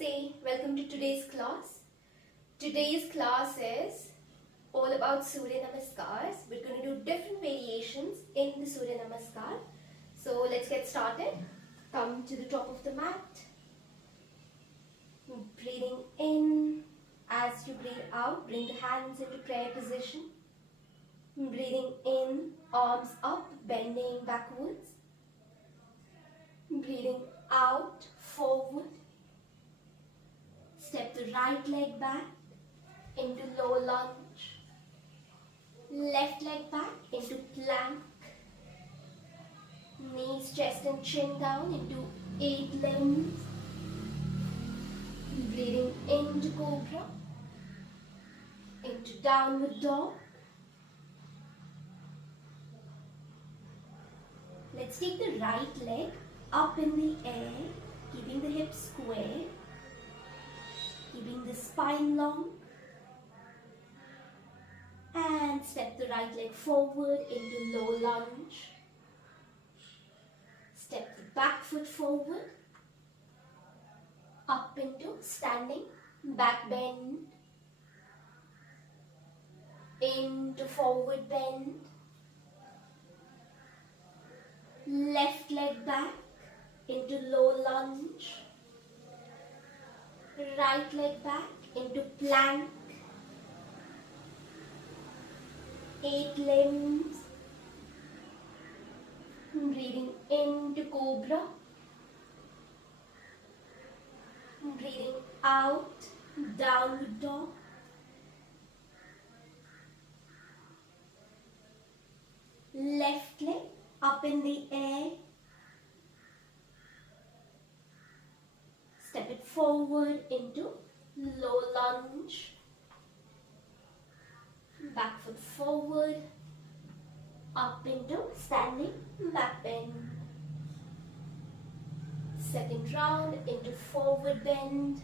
Namaste, welcome to today's class. Today's class is all about surya namaskars. We're going to do different variations in the surya namaskar. So let's get started. Come to the top of the mat. Breathing in. As you breathe out, bring the hands into prayer position. Breathing in, arms up, bending backwards. Breathing out, forward. Step the right leg back into low lunge. Left leg back into plank. Knees, chest and chin down into 8 limbs. Breathing into cobra. Into downward dog. Let's take the right leg up in the air, keeping the hips square. Keeping the spine long, and step the right leg forward into low lunge. Step the back foot forward, up into standing, back bend, into forward bend, left leg back into low lunge. Right leg back into plank, 8 limbs, breathing into cobra, breathing out, downward dog, left leg up in the air. Step it forward into low lunge. Back foot forward. Up into standing back bend. Second round into forward bend.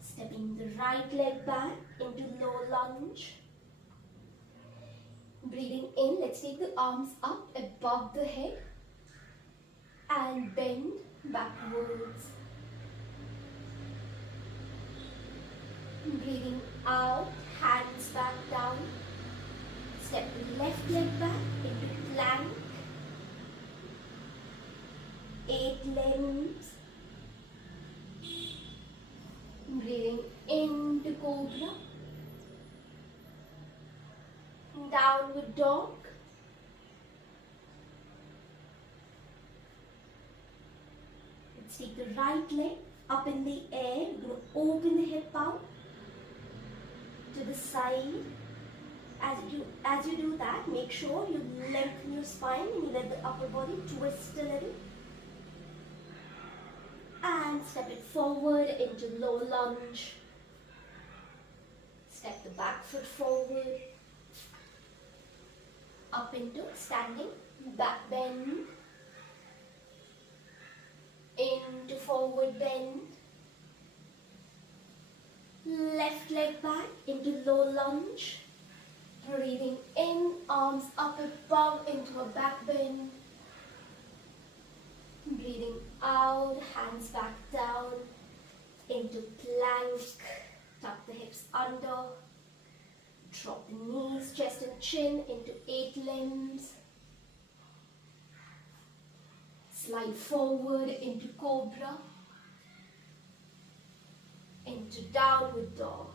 Stepping the right leg back into low lunge. Breathing in, let's take the arms up above the head and bend backwards. Breathing out, hands back down. Step the left leg back into plank. 8 limbs. Breathing into cobra. Downward dog. Take the right leg up in the air. You're going to open the hip out to the side. As you do that, make sure you lengthen your spine and you let the upper body twist a little. And step it forward into low lunge. Step the back foot forward. Up into standing back bend. Into forward bend, left leg back into low lunge, breathing in, arms up above into a back bend, breathing out, hands back down into plank, tuck the hips under, drop the knees, chest and chin into 8 limbs. Slide forward into cobra, into downward dog.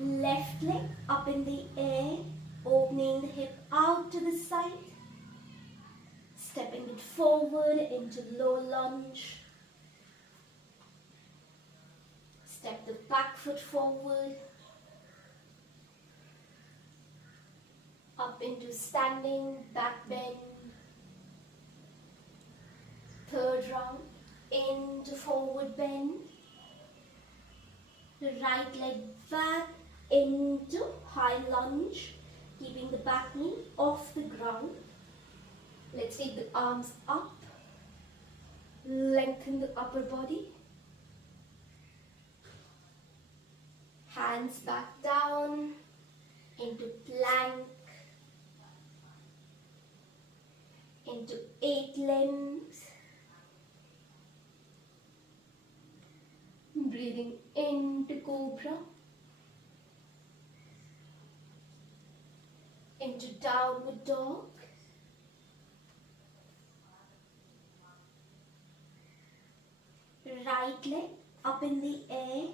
Left leg up in the air, opening the hip out to the side. Stepping it forward into low lunge. Step the back foot forward. Up into standing, back bend. Third round, into forward bend. The right leg back into high lunge, keeping the back knee off the ground. Let's take the arms up, lengthen the upper body. Hands back down into plank. into 8 limbs. Breathing into cobra, into downward dog, right leg up in the air,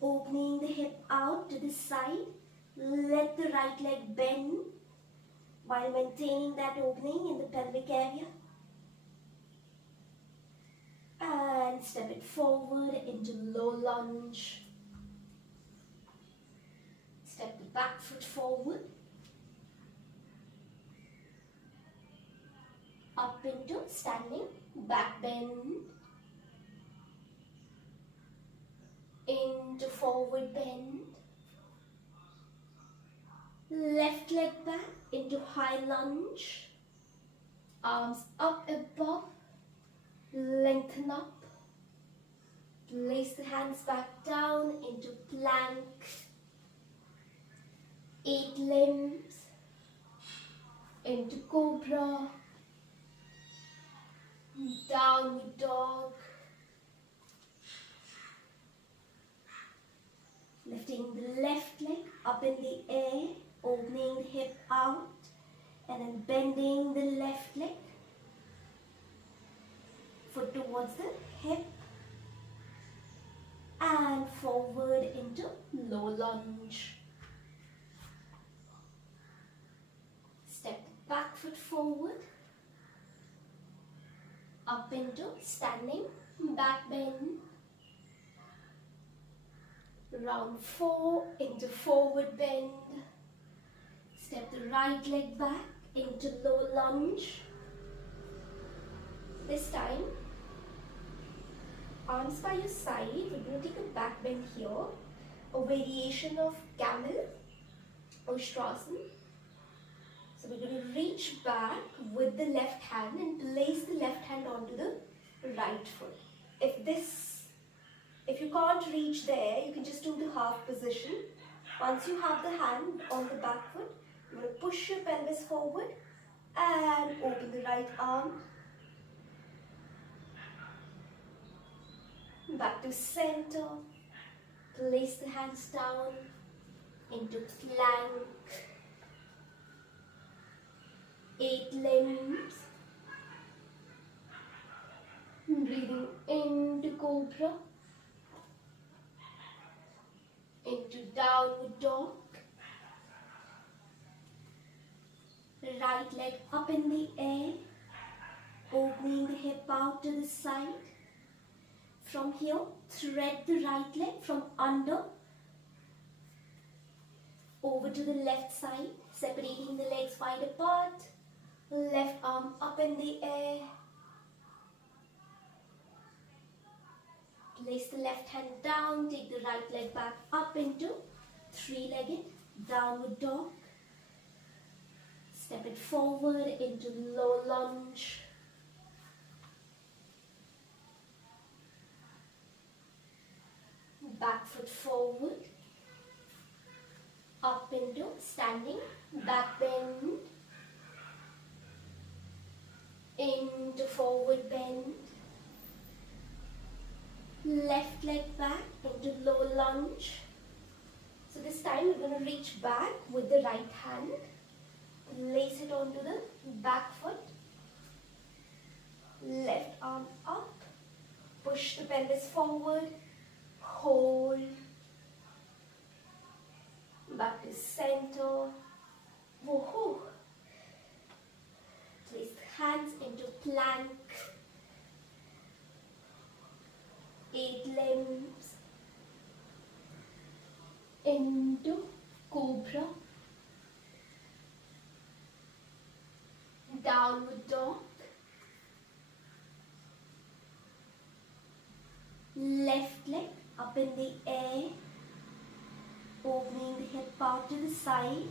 opening the hip out to the side. Let the right leg bend while maintaining that opening in the pelvic area. And step it forward into low lunge. Step the back foot forward. Up into standing back bend. Into forward bend. Left leg back into high lunge. Arms up above. Lengthen up. Place the hands back down into plank. 8 limbs. Into cobra. Downward dog. Lifting the left leg up in the air, opening the hip out, and then bending the left leg. Foot towards the hip. And forward into low lunge. Step the back foot forward. Up into standing back bend. Round 4 into forward bend. Step the right leg back into low lunge. This time, arms by your side. We're going to take a back bend here. A variation of camel or Straussen. So we're going to reach back with the left hand and place the left hand onto the right foot. If you can't reach there, you can just do the half position. Once you have the hand on the back foot, you're going to push your pelvis forward and open the right arm. Back to center. Place the hands down into plank. 8 limbs. Breathing into cobra. Into downward dog. Right leg up in the air. Opening the hip out to the side. From here, thread the right leg from under over to the left side, separating the legs wide apart. Left arm up in the air. Place the left hand down, take the right leg back up into 3-legged downward dog. Step it forward into low lunge. Back foot forward. Up into standing back bend. Into forward bend. Left leg back into low lunge. So this time we're going to reach back with the right hand. Place it onto the back foot. Left arm up. Push the pelvis forward. Hold. Back to center. Woohoo! Place the hands into plank. 8 limbs. Into cobra. Downward dog. Left leg up in the air. Opening the hip out to the side.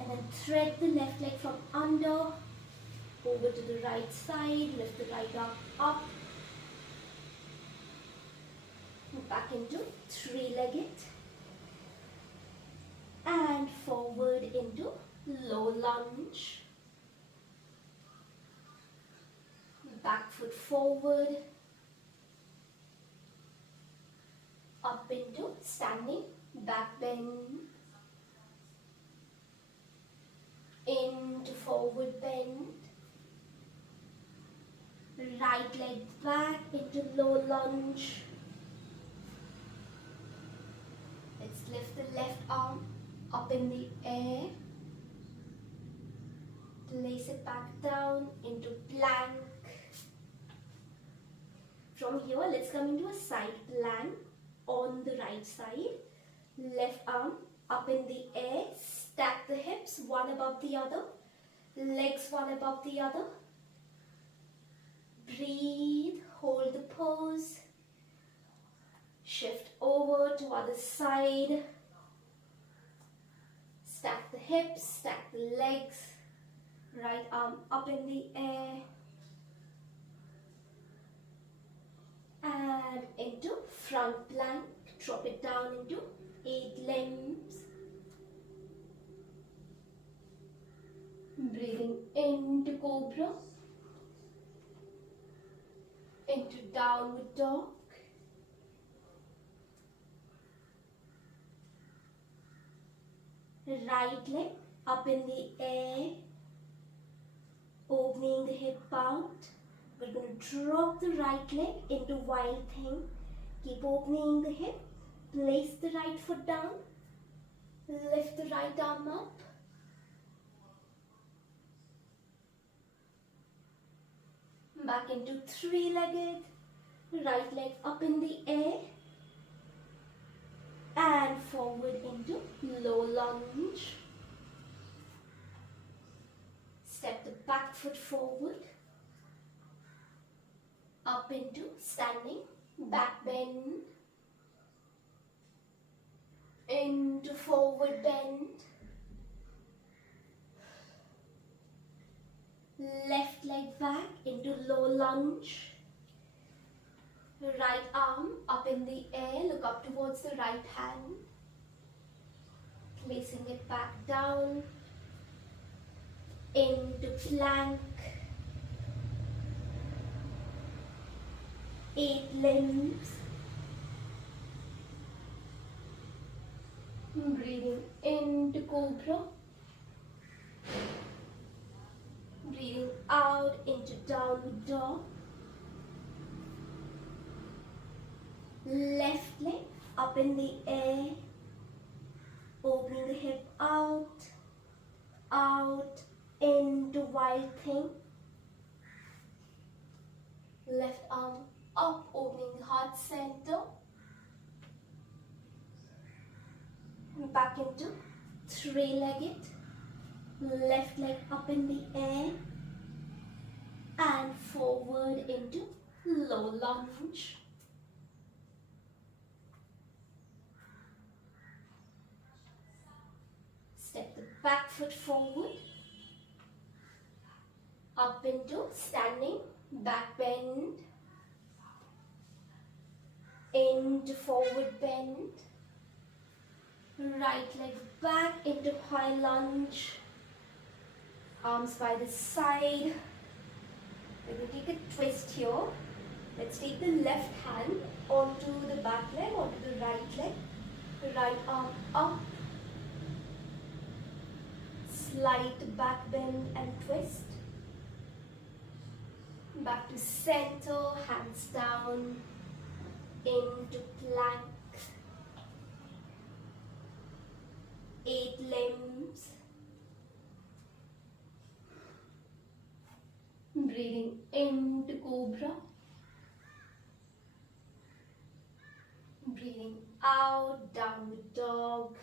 And then thread the left leg from under over to the right side. Lift the right arm up. Back into 3-legged. And forward into low lunge. foot forward, up into standing, back bend, into forward bend, right leg back into low lunge. Let's lift the left arm up in the air, place it back down into plank. From here, let's come into a side plank on the right side. Left arm up in the air, stack the hips one above the other, legs one above the other. Breathe, hold the pose. Shift over to other side. Stack the hips, stack the legs. Right arm up in the air. And into front plank. Drop it down into 8 limbs. Breathing into cobra. Into downward dog. Right leg up in the air, opening the hip out. We're going to drop the right leg into wild thing. Keep opening the hip. Place the right foot down. Lift the right arm up. Back into three-legged. Right leg up in the air. And forward into low lunge. Step the back foot forward. Up into standing, back bend. Into forward bend. Left leg back into low lunge. Right arm up in the air, look up towards the right hand. Placing it back down. Into plank. 8 limbs. Breathing into cobra. Breathing out into downward dog. Left leg up in the air. Opening the hip out. Out into wild thing. Left arm up, opening the heart center. Back into three-legged. Left leg up in the air. And forward into low lunge. Step the back foot forward. Up into standing, back bend. Into forward bend. Right leg back into high lunge. Arms by the side. We're going to take a twist here. Let's take the left hand onto the back leg, onto the right leg. Right arm up. Slight back bend and twist. Back to center, hands down. Into plank. 8 limbs. Breathing into cobra. Breathing out, downward dog.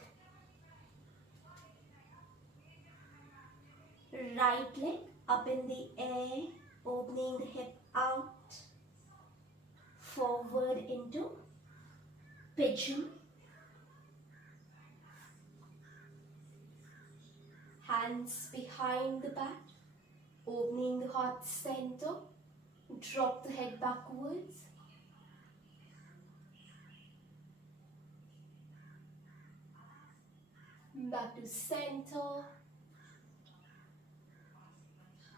Right leg up in the air, opening the hip out. Forward into pigeon. Hands behind the back, opening the heart center. Drop the head backwards. Back to center.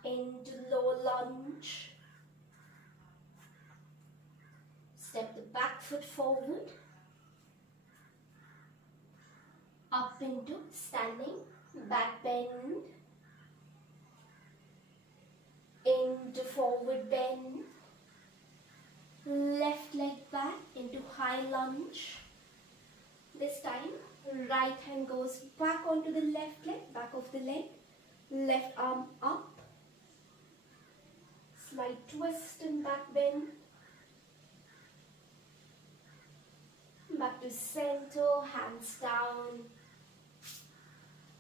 Into low lunge. foot forward, up into standing, back bend, into forward bend, left leg back into high lunge. This time, right hand goes back onto the left leg, back of the leg, left arm up, slight twist and back bend, back to center, hands down,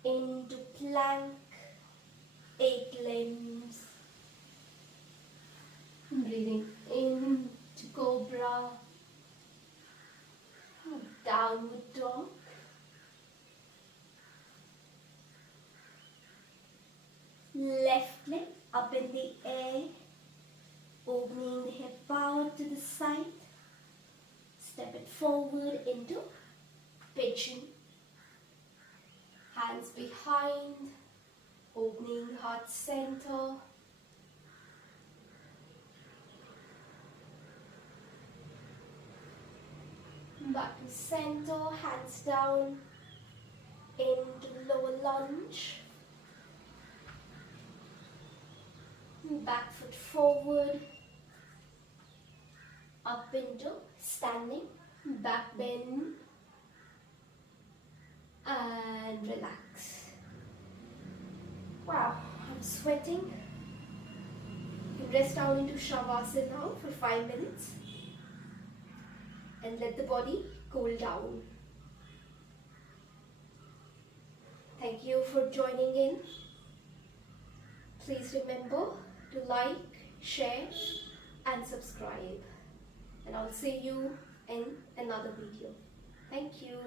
into plank, 8 limbs, breathing in to cobra, downward dog, left leg up in the air, opening the hip out to the side, step it forward into pigeon, hands behind, opening heart center, back to center, hands down, into lower lunge, back foot forward, up into standing, back bend, and relax. Wow, I'm sweating. You can rest down into Shavasana now for 5 minutes and let the body cool down. Thank you for joining in. Please remember to like, share and subscribe. And I'll see you in another video. Thank you.